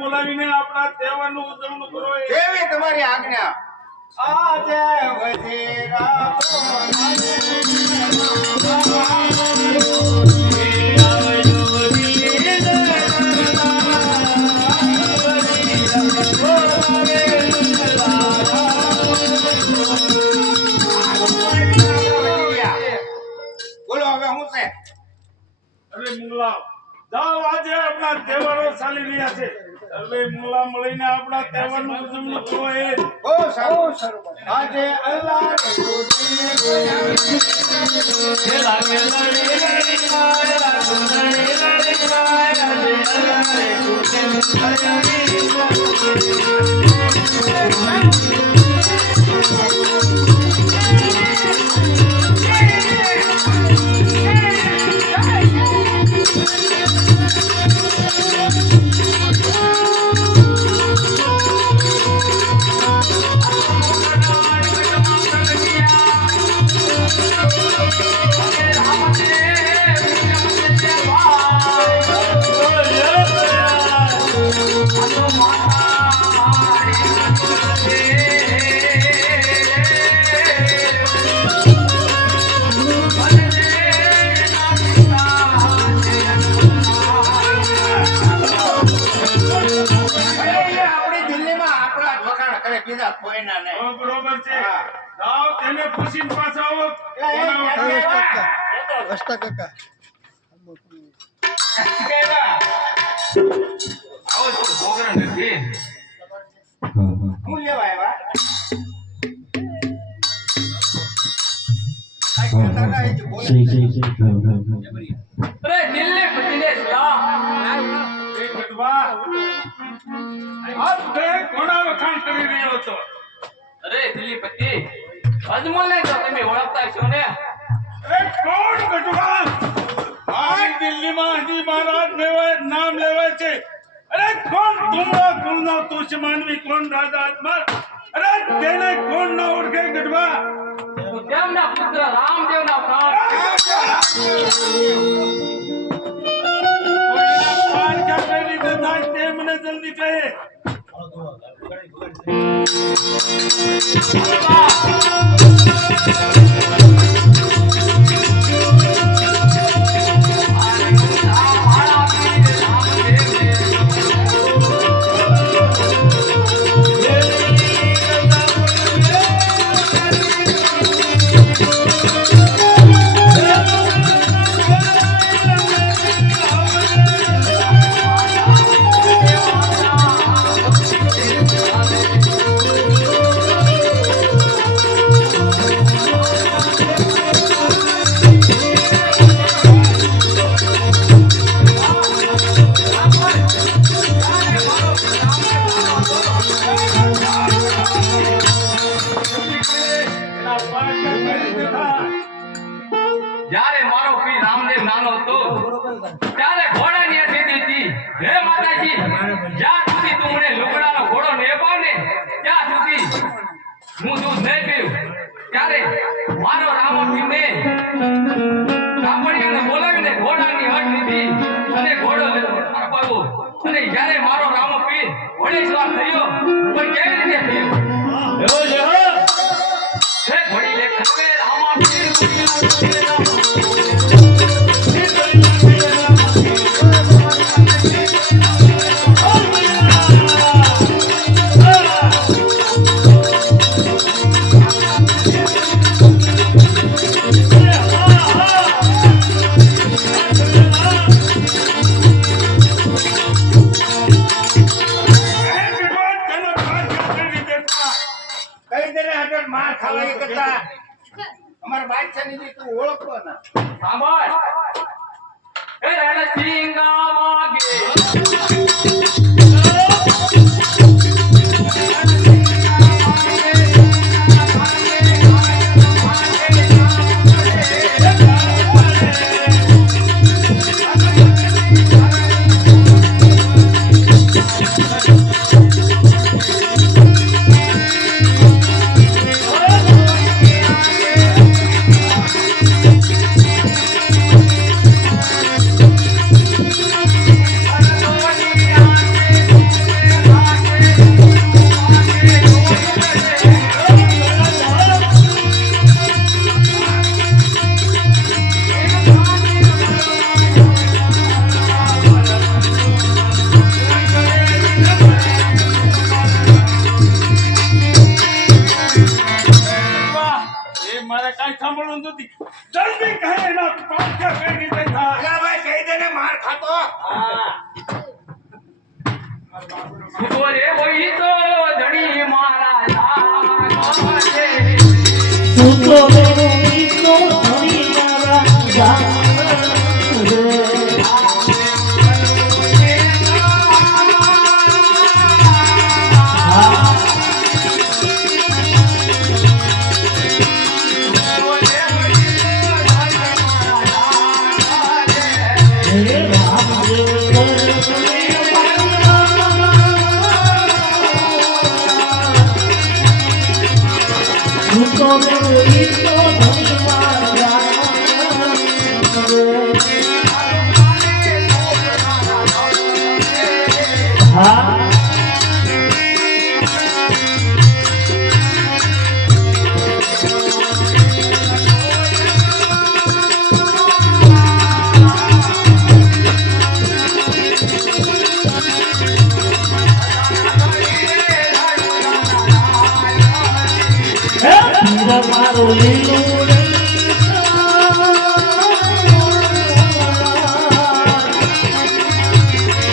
બોલાવીને આપણા તહેવારનું ઉજવણું કરો કેવી તમારી આજ્ઞા આજે બોલો હવે હું છે અરે મુંગલા જાઓ આજે આપણા તહેવારો ચાલી રહ્યા છે સર્વે મુંગલા મળીને આપણા તહેવારનું ઉજવણું કરો એ ઓ સારું આજે અલ્લાહ બરોબર છે જાઓ તેને પૂછીને પાછા આવો વસ્તા કાકા આવો તો ભોગરા નથી હું લેવા અરે દિલ્હી પતિને સલામ એક વિધવા આજ તે ઘોડા વખાણ કરી રહ્યો હતો અરે દિલ્હી પતિ અજમલને તો તમે ઓળખતા છો ને અરે કોણ વિધવા આ દિલ્હીમાં હજી મહારાજ નામ લેવાય છે અરે કોણ તુમરા કુળનો તુષ માનવી કોણ રાજા અજમલ અરે તેને કોણ ના ઓળખે વિધવા તો તેમના પુત્ર રામદેવના પ્રાણ કોઈના પાર ક્યાં કઈ રીતે થાય તે મને જલ્દી કહે જ્યારે મારો પીર રામદેવ નાનો હતો ત્યારે ઘોડાની અતિથિ હતી હે માતાજી જ્યાં સુધી તું મને લુગડાનો ઘોડો ને પાને ત્યાં સુધી હું દૂધ નહીં પીઉં ત્યારે મારો રામાપીરને કાપડિયાને બોલાવીને ઘોડાની હટ લીધી અને ઘોડો અપાવ્યો અને જ્યારે મારો રામાપીર ઘોડે સવાર થયો પણ કેવી રીતે થયો લેવો લેવો હે ઘોડી લે ખવે રામાપીર કઈ દેને હટર માર ખાવા એ કરતા અમારા બાદશાહની બી તું ઓળખતો ના સાંભળ હે રણસિંગા વાગે મારે કાંઈ સાંભળવું નથી જલ્દી કહે એના પાછા કઈ રીતે થાય અલા ભાઈ કઈ દેને માર ખાતો ઉભો રે હોય તો ધણી મારા લાગે સૂત્રો મેરો ઈસો ધણી મારા જાગે મારો લીલો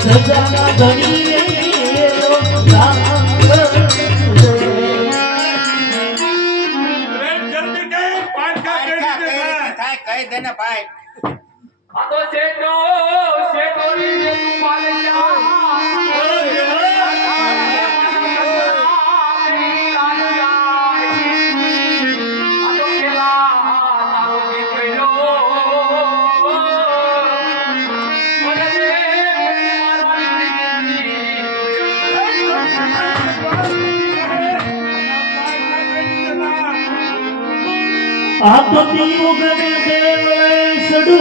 સજાના ધણી જલ્દી કહે પાછા કઈ રીતે થાય થાય કઈ દેને ભાઈ આ તો શેઠો રે તું મારે જા આપતી ઉગમે દેવલે સડુ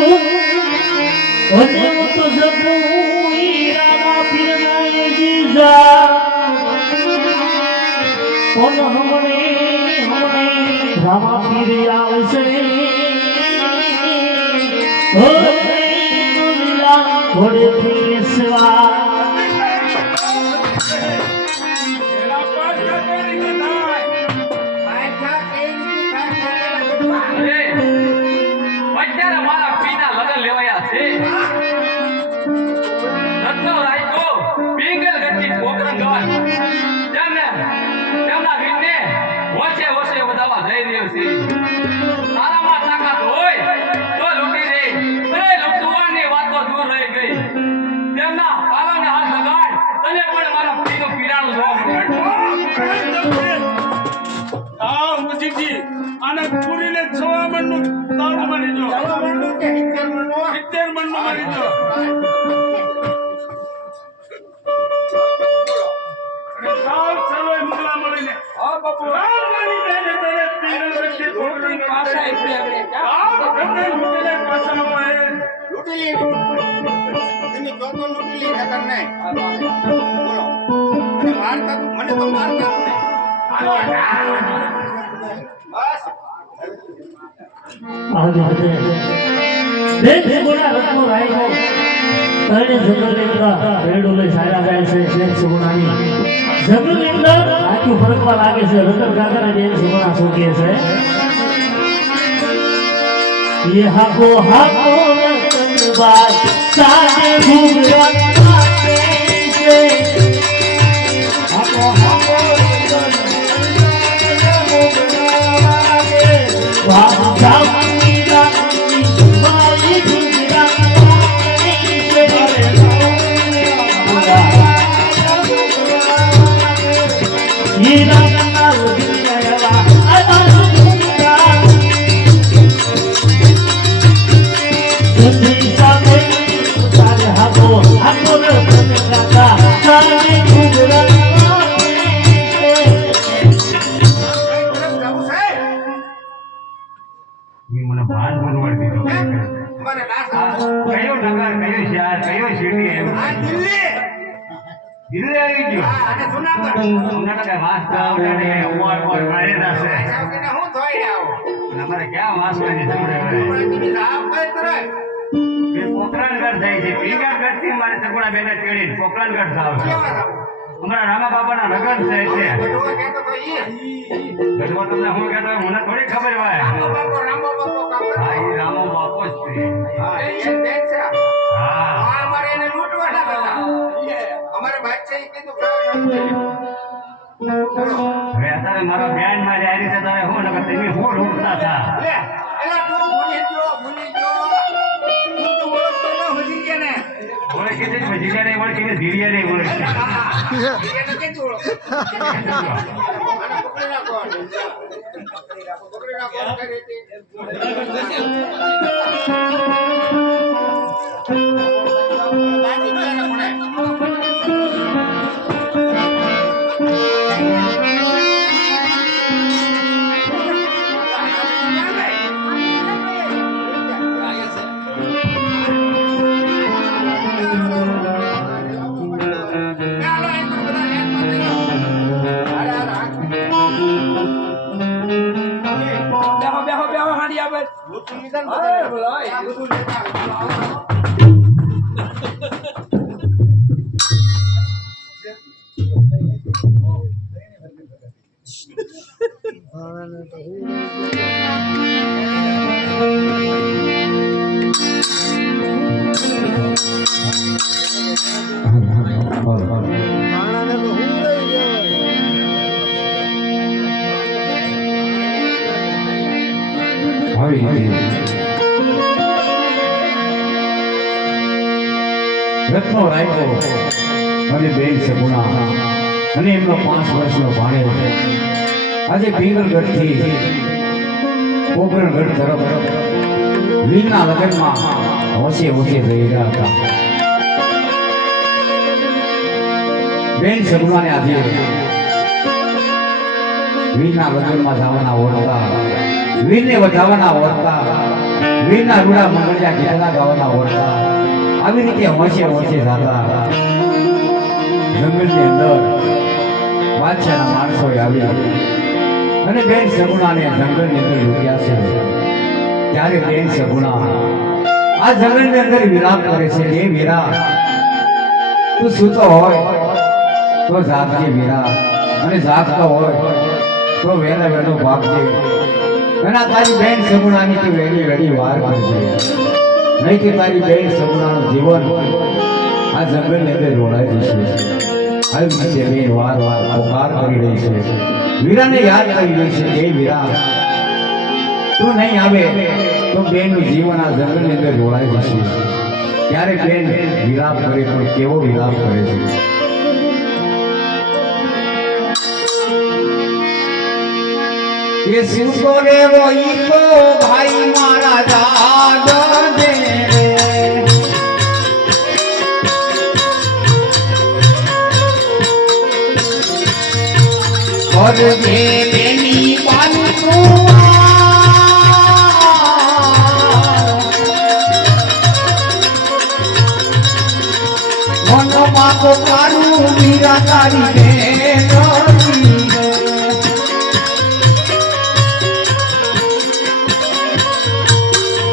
અને તો જપુઈ રામા પીરના જીજા કોન હમણે રામા પીર આવશે ઓ લીલા ઘોડે થી સવા એના પાછા કઈ રીતે થાય બાદશાહ કઈ રીતે થાય અરે અત્યારે મારા પીના લગન લેવાયા છે રત્નો રાયકો પિંગલ ગતિ પોકરણ ગવાન તેમના વીરને હોશે વધાવવા જઈ રહ્યો છે તારામાં તાકાત હોય તો લૂંટી દે અરે લૂંટવાની વાતો દૂર રહી ગઈ તેમના પાલવને હાથ લગાડ તને પણ મારા પીનું પીરાણું જોવા મળે હા મુજીજી આને પૂરીને 6 મણનું તાળું મારી દો જવાબનું કે 70 મણનો 70 મણનું મારી દો અને સાવ સર્વે મુગલા મળીને હા બાપુ રામની બેને તને પીગળ વચ્ચે રોટલી પાછા એકલી આપણે આપ ગમે લૂટીને પાછા મળે લૂંટી લી તમે જો તો લૂંટી લી નકર નહીં બોલો મને તો મારતા જ નહીં હાલો બસ આજે હતે દેખ સુગુણા રત્નો રાયકો તને જંગલ ઇન્દ્ર રેડો લઈ સારા જાય છે દેખ સુગુણાની જંગલ ઇન્દ્ર આખું ફરકવા લાગે છે રતન કાકા ને સુગુણા સોકે છે ये हाको हाको रतन बाई साजे घूमरा माते से हाको हाको रतन वाह जामी रानी बाई घूमरा माते से ये राना दुनिया મને ભાન ભરવા દીધો મને કયો નગર કયો શહેર કયો સિટી એમ આ દિલ્હી આવી ગયો અને જૂનાગઢ વાસ ગાવડે ઓર મારેલા છે હું ધોઈ આવો તમારે ક્યાં વાસ કરી જમડે તમે રાવ કઈ તરફ એ પોકરાનગઢ જાય છે પીગાગઢ થી મારે સગુણા બેને તેડી પોકરાનગઢ જાવ છે અમારા રામા બાપાના લગન છે એટલે ગઢવો તમને હું કહેતો મને થોડી ખબર હોય રામો બાપો જ છે હા એ બેન છે હા અમારે એને લૂંટવાના હતા અમારે બાદશાહ એ કીધું હવે અત્યારે મારો બેન માં જાય રીતે તારે હું નકર તમે હું લૂંટતા હતા એલા તું ભૂલી ગયો તું તો ઓળખતો ન હજી કે ને ઓળખી દે ભજીયા ને ઓળખી દે ધીરિયા ને ઓળખી ધીરિયા ને કે ઓળખ આને પકડી રાખો કરે તે બાકી કરે કોને રત્નો રાખ્યો અને બેન સગુણા અને એમનો 5 વર્ષનો ભાણેજ આજે પિંગલગઢથી પોકરણગઢ તરફ વીરના લગ્નમાં હોશે હોશે રહી રહ્યા હતા. બેન સગુણાને આજે વીરના લગ્નમાં જવાના ઓળતા, વીરને વધાવવાના ઓળતા, વીરના રૂડા મંગળિયા ગીતના ગાવાના ઓળતા, આવી રીતે હોશે હોશે જાતા જંગલની અંદર બાદશાહના માણસો આવી અને બેન સગુણાને જંગલની અંદર લૂંટ્યા છે. ત્યારે બેન સગુણા આ જંગલની અંદર વિલાપ કરે છે, એ વીરા તું સૂતો હોય તો જાગજે વીરા, અને જાગતો હોય તો વહેલા વહેલો ભાગજે, અને તારી બેન સગુણાની તું વહેલી વહેલી વાર કરજે, નહીં કે તારી બેન સગુણાનું જીવન આ જંગલની અંદર રોડાઈ જશે. આવી રીતે બેન વાર વાર પોકાર કરી રહી છે, વીરાને યાદ કરી રહી છે. એ વીરા તું નહીં આવે તો બેનનું જીવન આ જંગલની અંદર રોડાઈ જશે. ત્યારે બેન વિલાપ કરે, પણ કેવો વિલાપ કરે છે. ये सुतो रे वो ईको भाई मारा जाग दे रे, કરજે બેની બાનું મનમાં તો તારું મીરા તારી બેન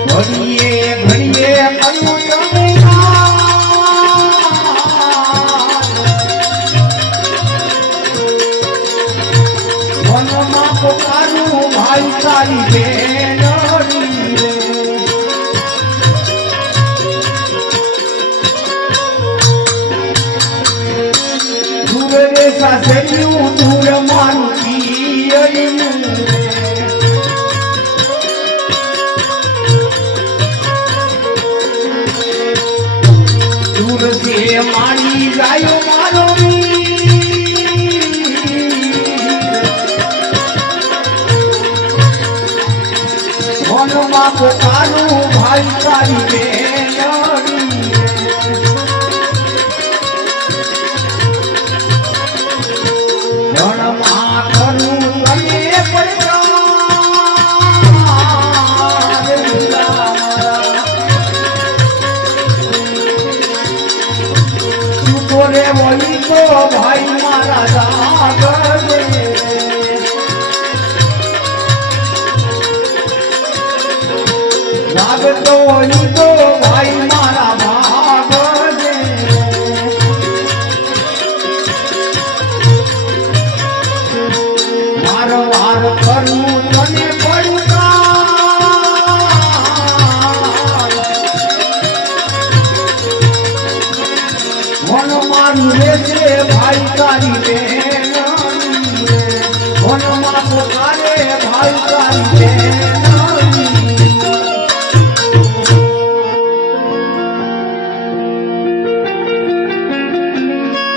ઘડીએ ઘડીએ કરું તમે મનમાં પોતાનું ભાઈ તારી બેન દૂર રે સાસરિયું દૂર મારું પિયરિયું દૂર છે મારી ગાયો મારો મનમાં પોતાનું ભાઈ તારી બેન જન્મા કરું તને રે વળી તો ભાઈ મારા જાગરે જાગતો વળી તો ભાઈ મારા ભાગરે મારો વાર કરું તને મન મારું રેશે ભાઈ તારી બેન મનમાં પોતારે ભાઈ તારી બેન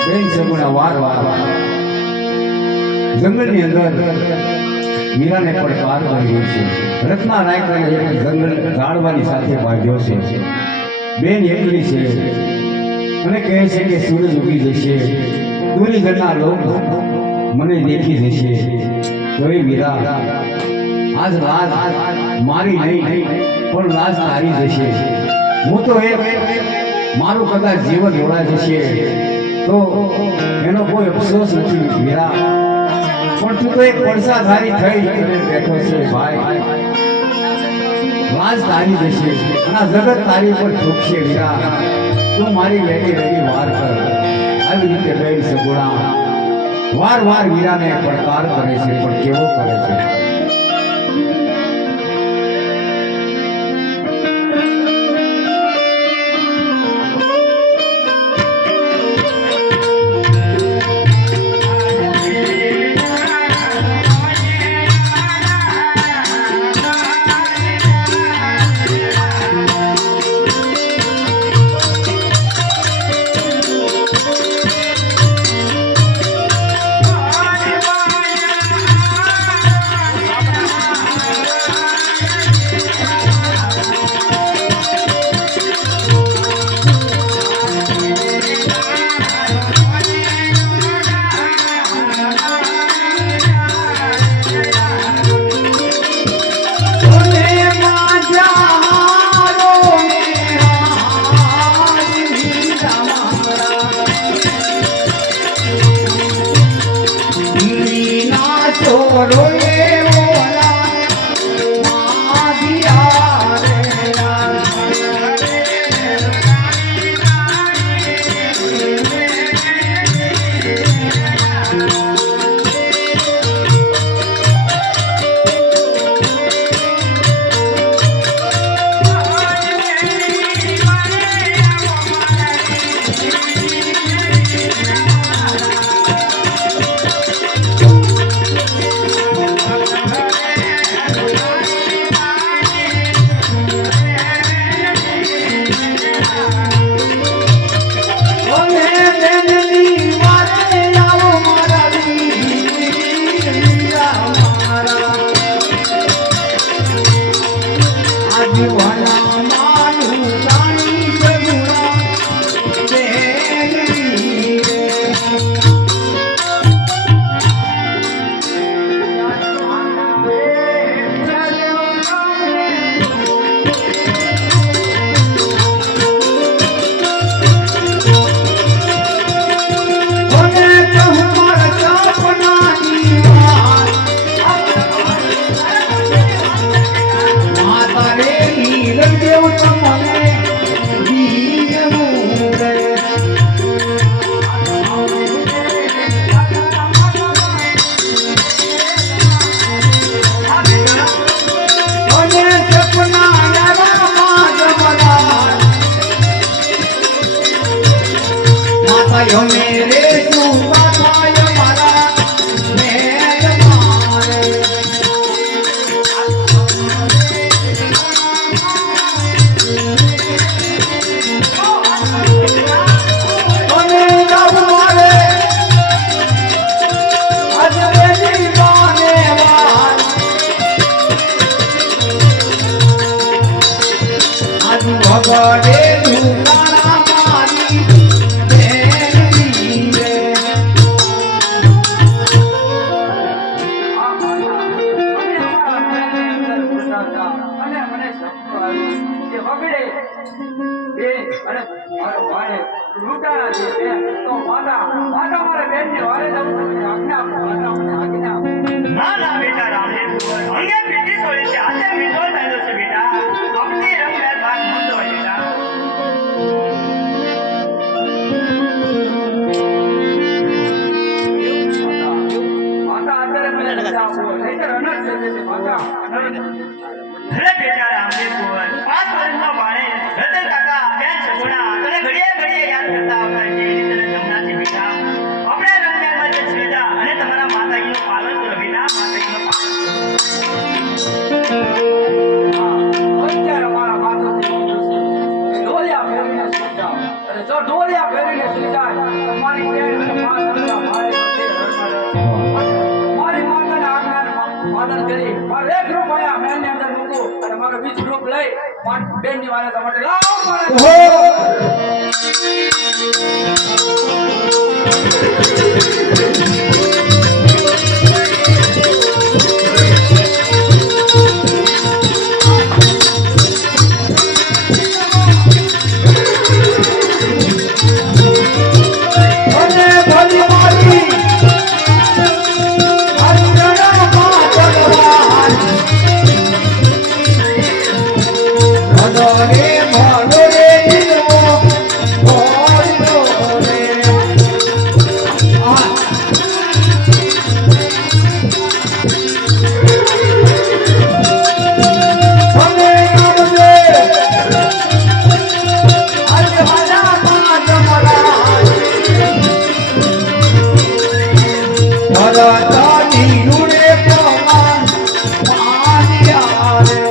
બેન સગુણા વાર વાર જંગલની અંદર મીરાને પડકાર કર્યો છે રત્ના નાયકને જંગલ ઝાડવાની સાથે બાંધ્યો છે બેન એકલી છે અને કહે છે કે સૂરજ ઉગી જશે દૂરી જતા લોકો મને દેખી જશે તો એ મીરા આજ લાજ મારી નહીં પણ લાજ તારી જશે હું તો મારું કદાચ જીવન જોડાઈ જશે તો એનો કોઈ અફસોસ નથી મીરા પણ તું તો એક પડસાધારી થઈ બેઠો છે ભાઈ લાજ તારી જશે અને આ જગત તારી પર ઠોકશે મીરા તું મારી વેલી વેલી વાર કર આવી રીતે બેન સગુણા વાર વાર મીરાને પડકાર કરે છે પણ કેવો કરે છે વડે દુલારા મારી બેનની રે. આ માતા મને અમારા મહેલની અંદર બોલાવતા અને મને સપનું આવ્યું કે વગડે બેન અને મારો ભાઈ લૂંટાણા છે બેન તો માતા મારે બેનને વારે જવું તો મને આજ્ઞા આપો માતા મને આજ્ઞા આપો. ના ના બેટા રામદેવ અંગે પીટી સોળી છે હાથે મીઠો થયેલો છે બેટા આપણી રંગ ભાગ નોંધો હોય બેટા માતા અત્યારે મને રજા આપો નહીંતર અનર્થ થઈ જશે માતા અનર્થ. અરે બેટા રામદેવ 5 વર્ષનો બાળે રતન કાકા બેન સગુણા તને ઘડીએ ઘડીએ યાદ કરતા આવતા જેવી રીતે તને જમના છે બેટા આપણે રંગમેલમાં જે સ્વેજા અને તમારા માતાજીનું પાલન કરો બેટા માતાજીનું પાલન કરો. અત્યારે મારા માતાજી ડોલિયા ફેરીને સુઈ જાઓ અને જો ડોલિયા ફેરીને સુઈ જાય તો મારી બેન અને 5 વર્ષના ભાઈ મારી માતાને આજ્ઞાનું પાલન કરી મારે એક રૂપ આયા મહેલની અંદર મૂકું અને મારો બીજું રૂપ લઈ બેનની વારે તમારે લાવ મારે અને ભલી મારી અર્ચનામાં ભગવાન ભદરે ભદરે દિલમો ભોળ્યો રે. આ ભલે આવજે આજે મારા જમરાજ ભરતાની રૂડે પવન પાનિયા રે.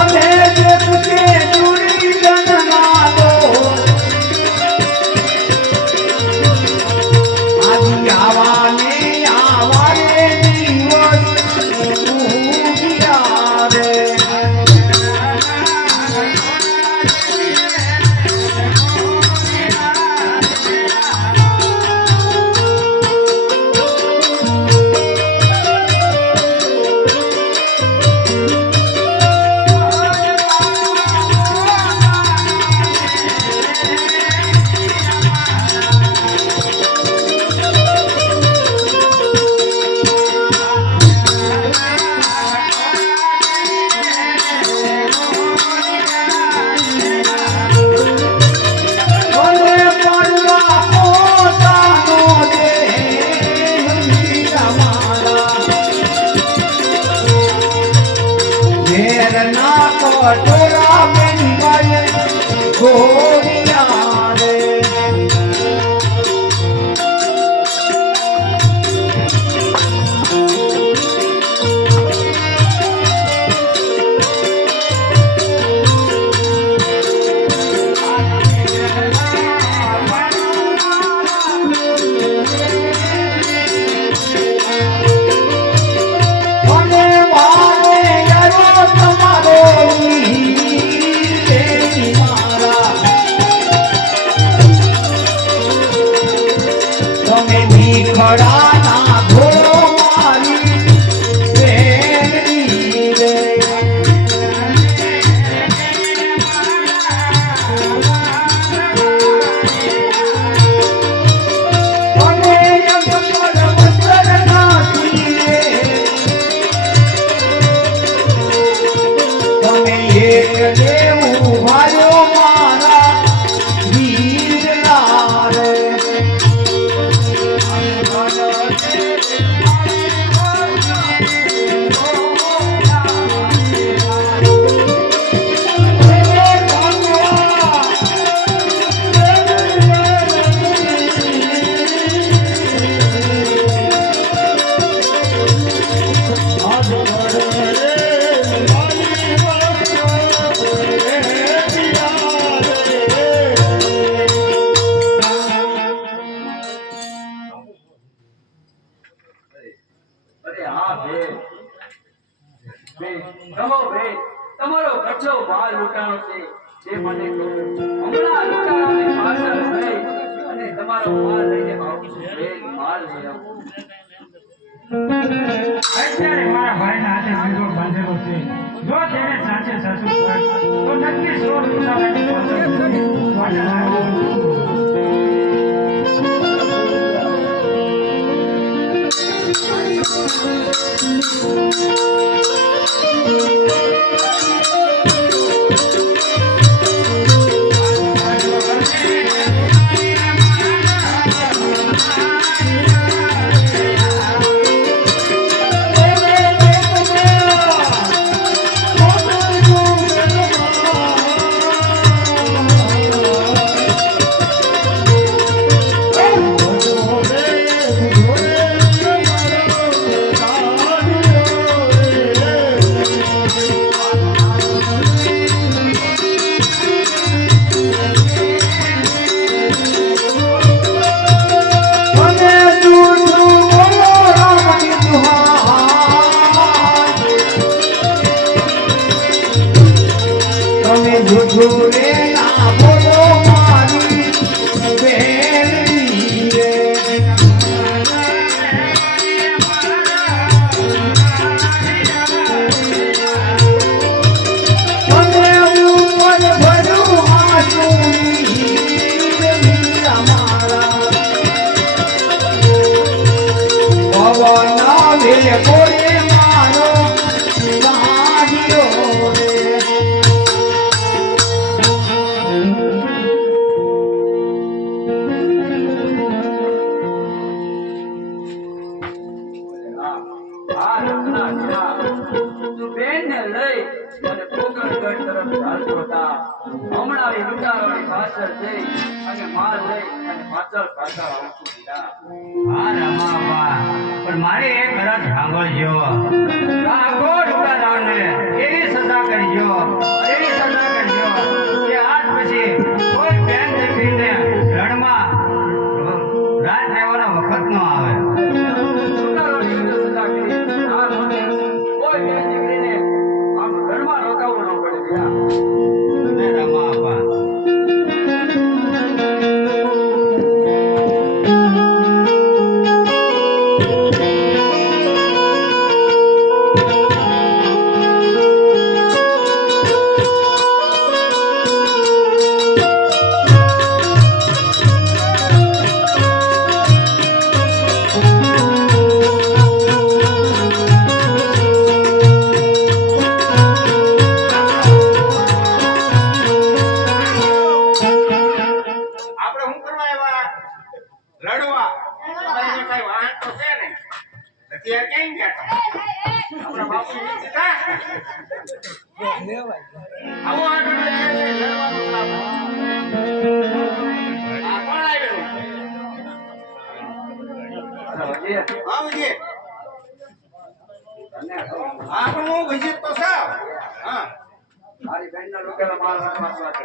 અને જે તુકે દુરી જન્માલો આજી આવાને દિવસ ઉગિયા રે. અને પડવા પોતાનો દેહ તમારા ઘેર ના કટોરા બેની વાલે ગોરિયા રે. અને વારે યારો તમારો ઈ મારા દેવું ભાયો મારા વીરના રે અરે હા બેન તમારો કચ્છો ભાર લૂંટાણો છે જે મને હમણાં લૂંટાણાની પાછળ થઈ અને તમારો માલ લઈને આવું છું બેન માલ લઈ આવું અત્યારે મારા ભાઈના હાથે સીધો બાંધેલો છે જો તેને સાચે સાચું કહે તો નક્કી 100 રૂપિયાની બેનને લઈ અને પોકરગઢ તરફ ચાલતો હતા હમણાં એ લૂંટારોની પાછળ જઈ અને માલ લઈ અને પાછળ આવતું હતા હા રમાબા પણ મારે એક રસ સાંભળજો આ ગોળ ઉડાડાને એવી સજા કરજો કે આજ પછી કોઈ બેન દીકરીને રણમાં રાત રહેવાનો વખત ન આવે લૂંટારોની યુદ્ધ સજા કરી આ મને કોઈ બેન દીકરીને આમ રણમાં રોકાવું ન પડે ભૈયા રમાબા મારી બેનના રોકેલા માલ રાખવા છે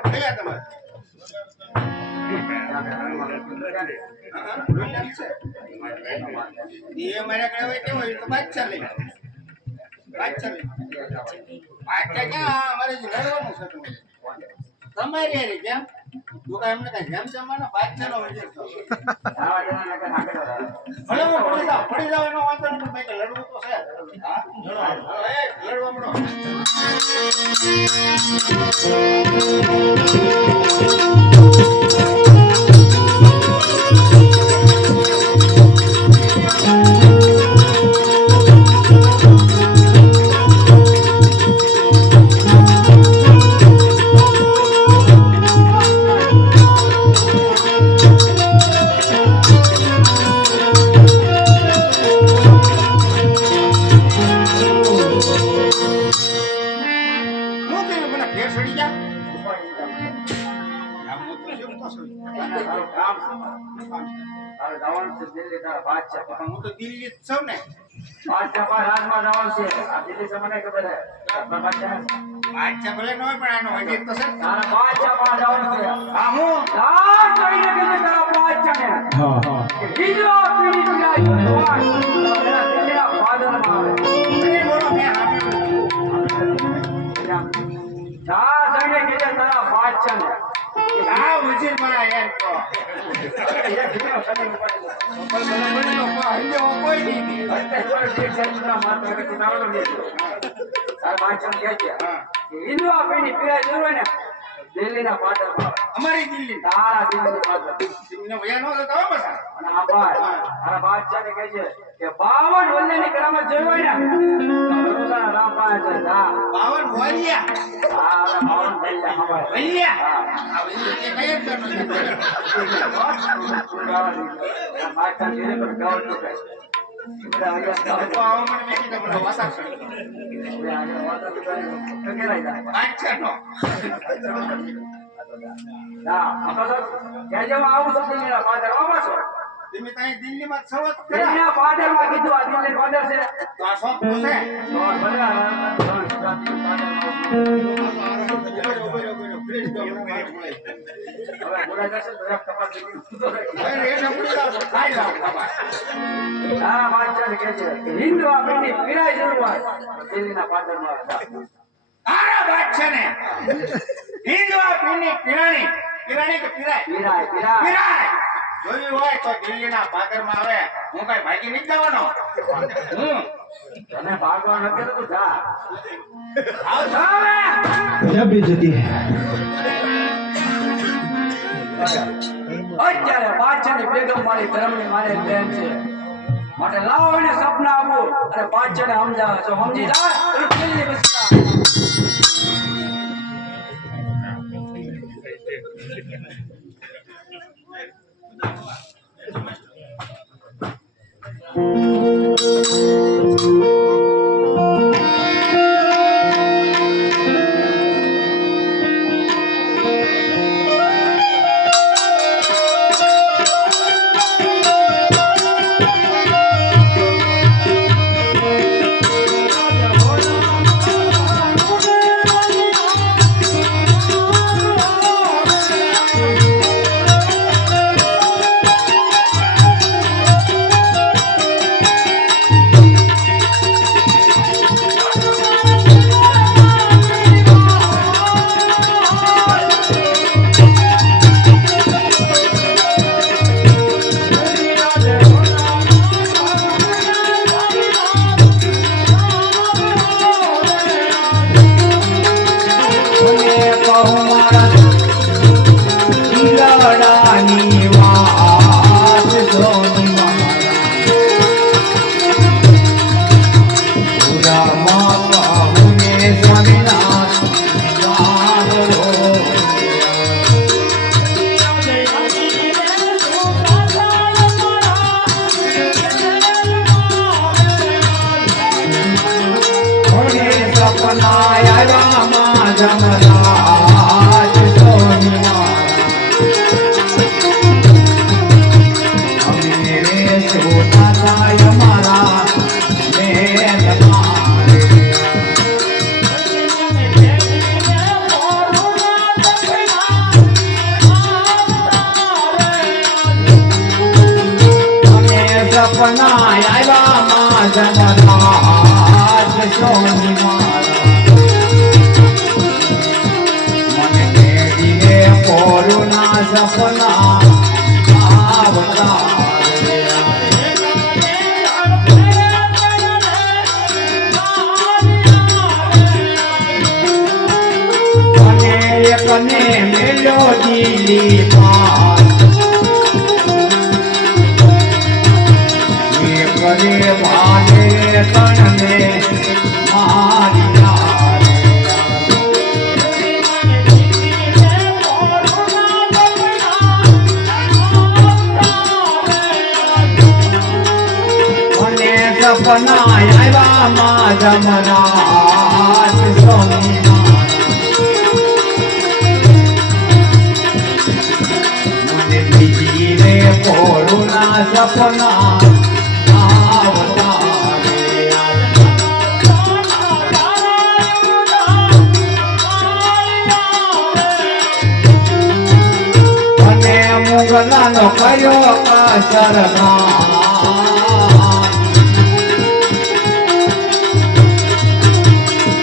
તમારી કેમ તું કઈ એમને કઈ જેમ જમવાનો બાદશાહ હોય છે પડી જાવ એનો વાંધો નહીં પણ લડવું તો છે લડવા મળો આમ હું તો શું કહું છું? તારું કામ છે. તારે જવાનું છે દિલ્હી તારા બાદશાહ પાસે. પણ હું તો દિલ્હી જ છું ને. બાદશાહ પાસે રાજમાં જવાનું છે. આ દિલ્હી છે મને ખબર છે. આપણા બાદશાહ છે. બાદશાહ ભલે ન હોય પણ આનો વજીર તો છે. તારા બાદશાહ પાસે જવાનું છે. હા હું જા કહીને કીધું તારા બાદશાહને. હા હા કે બીજો પીડી પીડાય તો હોય. એના દિલ્હીના ફાધરમાં આવે. એ બોલો મેં સાંભળ્યું. જા જઈને કીધે તારા બાદશાહને. આ વજીર મારા એમ કહો. કોઈ નહીં. હિન્દુ આપીને પીડાય જરૂર હોય ને દિલ્હીના પાદરમાં અમારી દિલ્હી તારા દિલ્હીની પાદર દિલ્હીનો ભયા નો થતા હોય પાછા. અને આ ભાઈ તારા બાદશાહને કહે છે કે 52 વલ્લેની કરામત જોઈ હોય ને તો ભરૂચાના રામ પાસે છે જા 52 વલિયા. હા 52 વલ્યા હા ભાઈ વલિયા. હા આ વલિયા કે કઈ જ તો આવો મને મેં કીધું મને વાસા છે. બાદશાહ નો. તમે ત્યાં દિલ્હીમાં છો જ ખરા. તો આ શોખ તો છે. ઉભો રહ્યો. ફ્રેશ તો હમણાં બહાર મળે. અરે એ નબળી લાવો. ખાઈ લાવો તમારે. હિન્દુ આપણી પીડાય જરૂર હોય દિલ્હીના પાદરમાં તારા બાદશાહ ને હિન્દવા પીની પીરાણી પીરાણી કે પીરાય પીડાય પીડાય પીરાય જોયું હોય તો દિલ્હીના પાદરમાં આવે. હું કઈ ભાગી નહીં જવાનો. હું તને ભાગવા નથી તો જા આવજો હવે. क्या बेइज्जती है અત્યારે બાદશાહની બેગમ મારી ધર્મની મારે પ્રેમ છે માટે લાવો એને સપના આપું અને બાદશાહને સમજાવે જો સમજી જાય તો દિલ્હી બસી સપના આવતા અને મુગલાનો કર્યો અસરના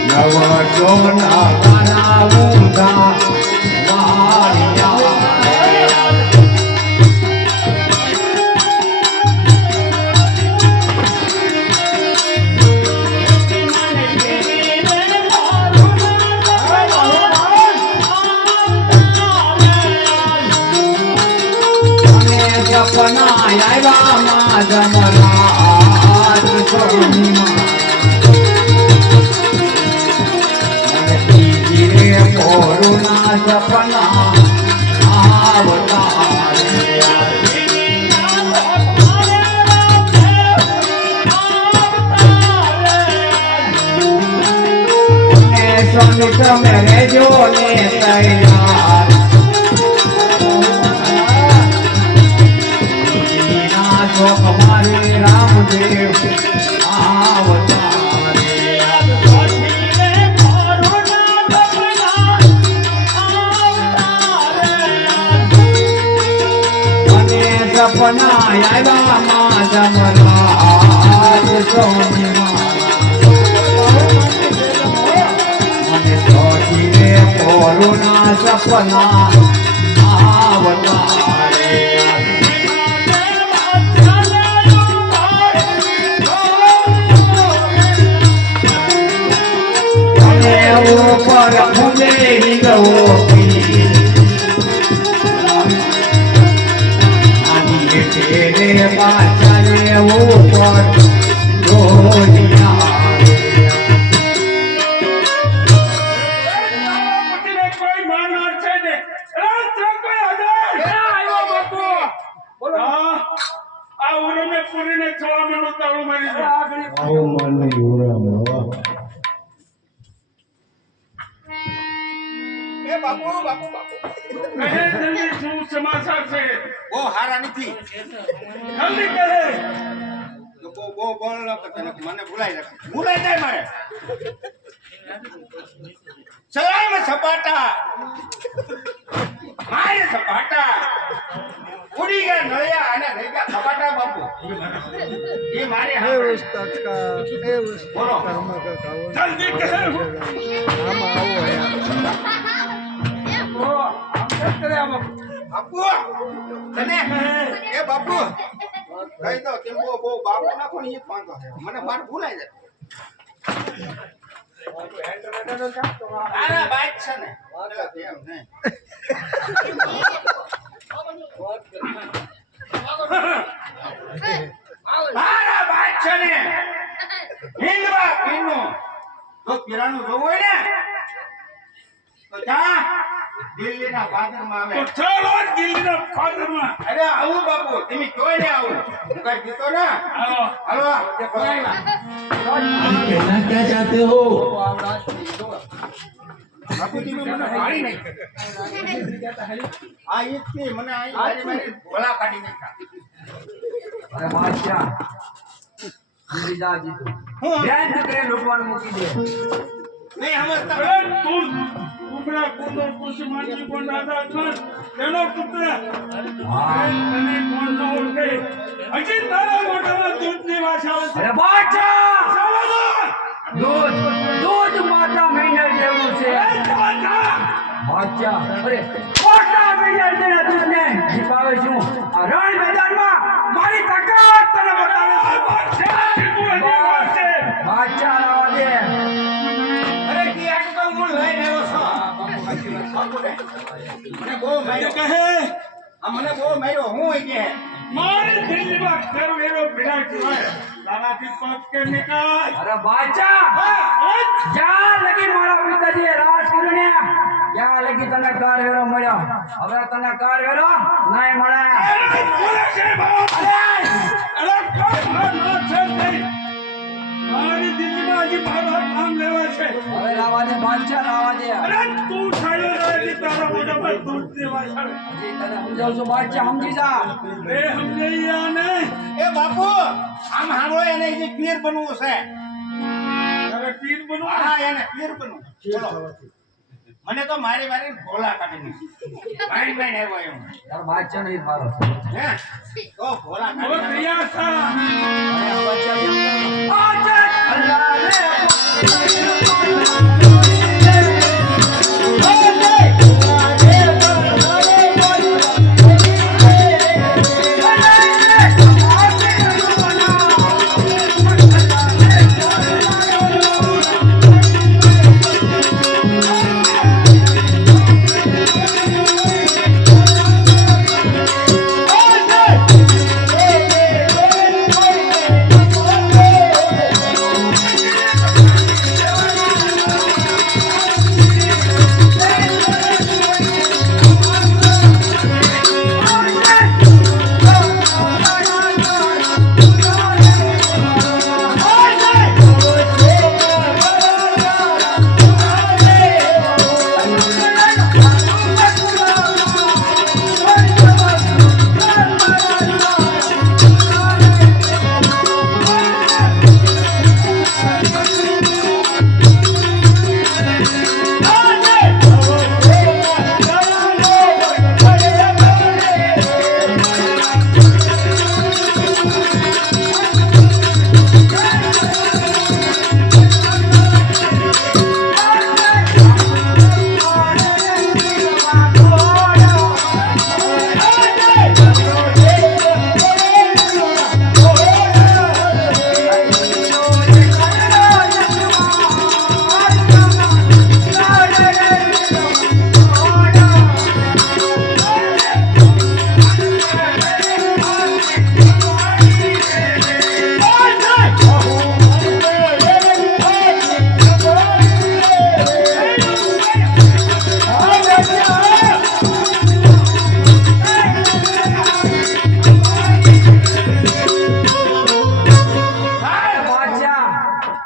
નવ સોના કાના ઊંધા વાળિયા સપના આવ્યા માં જમરાજ સોનીમાં મને તીજે કોરોના સપના આવતા સોની તમે રેજો ને તૈયાર हमारे रामदेव आवतारे અને સપના આવ્યા માં જમરાજ સોનીમાં મને સોચી રે કોરોના સપના આવતારે ઉપર ફૂલેરી ગયો આની તેરે પાછળ ઉપર રોજિયા પતિને કોઈ માનનાર છે ને અરે ત્યાં કોઈ હાજર આવ્યો બાપુ બોલો આ ઉરમે પૂરીને 6 મહિનો તાળું મારી દે આવો મને ઉરામ એ બાપુ બાપુ બાપુ કહે જલ્દી શું સમાચાર છે બહુ હારા નથી જલ્દી કહે બહુ બહુ બોલ મને ભૂલાઈ જાય મારે સલામ સપાટા મારે સપાટા ઉડી ગયા નળિયા અને રહી ગયા સપાટા બાપુ એ મારે બોલો જલ્દી કહે બાપુ તને એ બાપુ કહી દો તેમ બહુ બાપુ નાખો ને એ જ વાંધો છે મને માર ભૂલાઈ જાય આના બાઈક છે ને એમ નહીં મારા બાઈક છે ને હિંદવા પીનું તો કિરાનું જોવું હોય ને તો જા દિલ્હીના બાદરમાં આવે તો ચાલો દિલ્હીના ફાદરમાં અરે આવું બાપુ તમે જોઈ ને આવું હું કઈ દીધો ને હાલો હલવા તે બોલાવ્યા कहना क्या चाहते हो બાપુ તમે મને મારી નાખ્યા આ ઈદથી મને આ મારી ગોળા કાઢી નાખ્યા अरे बादशाह जी दादी હું ધ્યાન કરે લૂંટવાનું મૂકી દે નહીં સમજતા અરે તું કુકડા કુંડો કુશી માંડી કોણ રાધા અજમલ તેનો પુત્ર હા તને કોણ ન ઓળખે હજી તારા મોઢામાં દૂધની વાસ આવે છે અરે બાદશાહ સાવધાન! દૂધ માતા મહિને જેવું છે બાદશાહ અરે મોટા મહિને જેના દૂધને જીપાવે છું આ રણ મેદાનમાં મારી તાકાત તને બતાવે બાદશાહ, તું હજી વાત છે. બાદશાહ લાવા દે અરે કી આટલું તો હું લઈને આવ્યો છું મને બહુ માર્યો કહે મને બહુ માર્યો હું કે મારી દિલ્હીમાં ફેરો એવો ભીડા કહેવાય તારાથી પગ કે નિકાલ અરે બાદશાહ જ્યાં લગી મારા પિતાજીએ રાજ કર્યું ને ત્યાં લગી તને કાર વેરો મળ્યો હવે તને કાર વેરો નહીં મળે બોલે છે બાપ અરે કોઈ ભાગ ન છે નહીં મારી દિલ્હીમાં હજી મારું નામ લેવા છે હવે લાવા દે બાદશાહ લાવા દે અરે તું છાયો રહેલી તારા મોઢા પર દૂધ દેવા છળ સમજાવું છું બાદશાહ સમજી જા રે સમજાઈ આને એ બાપુ આમ સાંભળો એને જે પીર બનવું છે તારે પીર બનવું હા એને પીર બનવું બોલો મને તો મારી ભોલા કાઢી નાખી મારી આવ્યો એમ તારો બાદશાહ નહીં મારો હે તો ભોલા હવે તૈયાર થા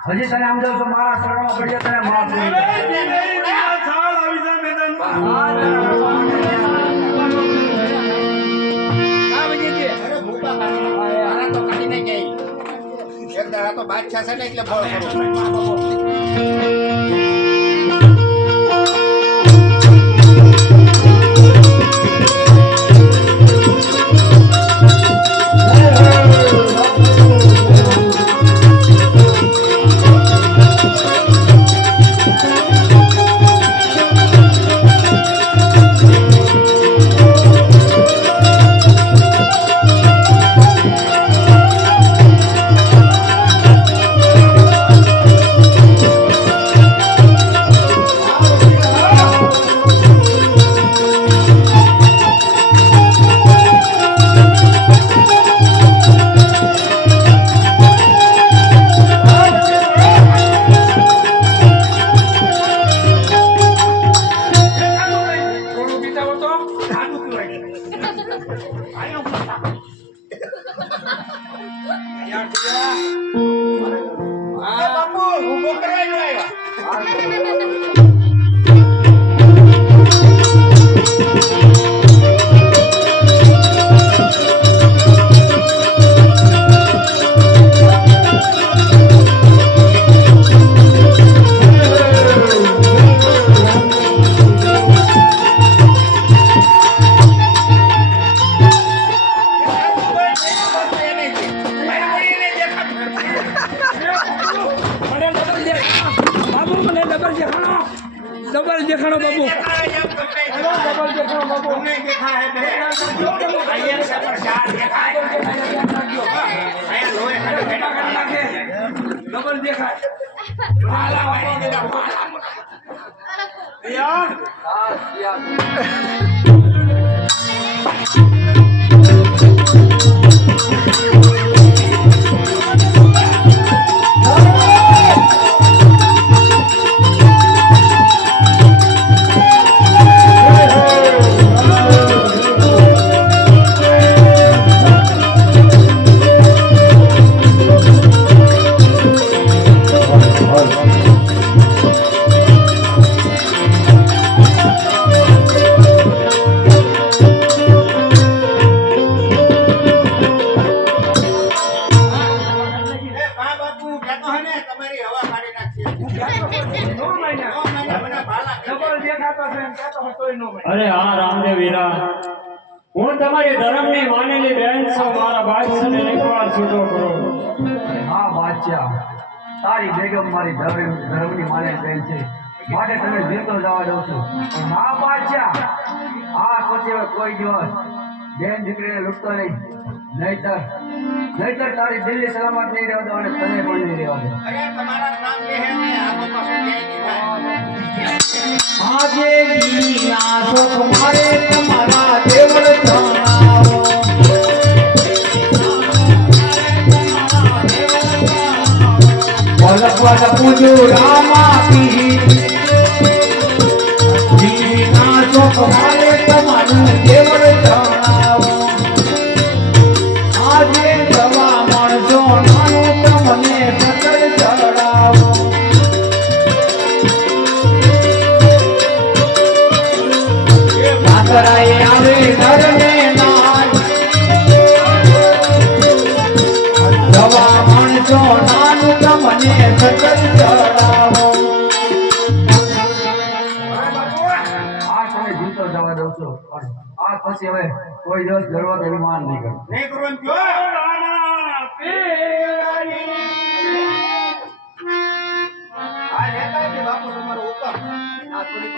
હજી તને આમ જાવ તો મારા શરણમાં પડી તને માફ નહીં અરે દિનેશના છાળ આવી જા મેદાનમાં અરે ભૂપા મારા તો કાઢી નહીં ગઈ એક દાડા તો બાદશાહ છે ને એટલે બળ કરું બાપુ ઉભો કરાય डबल देखाणो बाबू डबल देखा Thank you. હા રામદેવ વીરા, હું તમારી ધર્મની માનેલી બેન છું. મારા બાદશાહને એકવાર છૂટો કરો. હા બાદશાહ, તારી બેગમ મારી ધર્મની માને બેન છે, માટે તમે જીવતો જવા દઉં છું. પણ હા બાદશાહ, આ પછી હવે કોઈ દિવસ બેન દીકરીને લૂંટતો નહીં, નહીતર તારી દિલ્હી સલામત નહીં રહેવા દો અને તને પણ નહીં રહેવા દો. આજે દીના સુખ મારે તમારા દેવળ જણાવો. પલ પલ પૂજુ રામાપી, દીના સુખ મારે તમારું દેવળ જણાવો. આજે જવા મળશો નાનું તમને સકળ ચડાવો. કરાય આવે નરને નાય, જવા માણસો નાનું તમને સકલ ચડાવો. આ તમે જીવતો જવા દઉં છું, પણ આ પછી હવે કોઈ દિવસ ગર્વ અભિમાન નહીં કરું. નહીં કરવાનું કયો? રાણા પીરાની. આ લેતા છે બાપુ તમારો ઉપર. આ થોડી